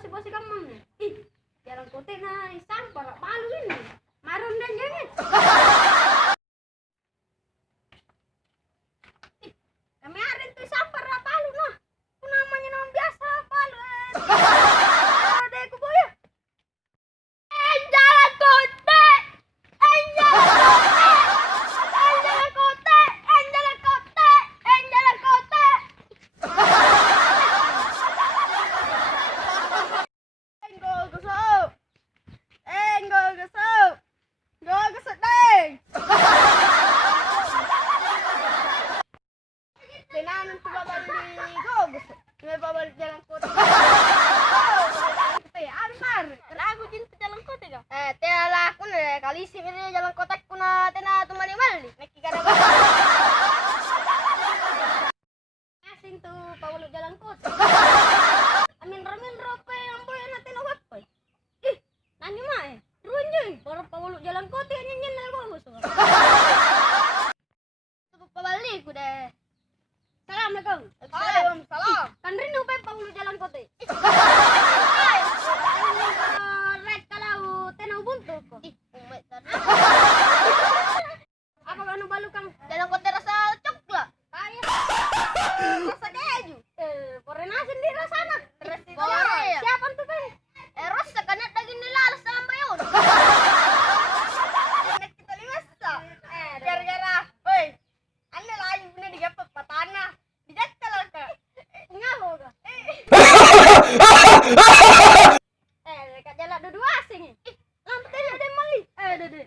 bosi-bosi kamu nih. Ih, jalan kote na sampar palu ini. Marun dan jangan. Ih, kemarin tuh sampar palu nah. Ku namanya nama biasa palu. Ada aku boya. Jalan kote. Jalan kote. Jalan kote. Jalan kote. Jalan kote. Kali sih ini jalan kotak kuna tena tu mali mali neki kada asing tu paulu jalan kotak amin ramin rope ambo na tena wapo ih nani mae runjui para paulu jalan kotak nyen na go musuh tu pabali ku deh assalamualaikum salam kan rindu pe paulu jalan kotak red kalau tena ubuntu ko apa kanu balukang jalan kote rasa coklat kayak rasa keju porena sendiri rasana siapa tuh kan rasa kan daging nilalas dalam bayun enak kita limasa gara-gara woi anda lagi bener digapet patana dijatal ka ngalo ka dekat jalan dua asing ih lantai ada mali dede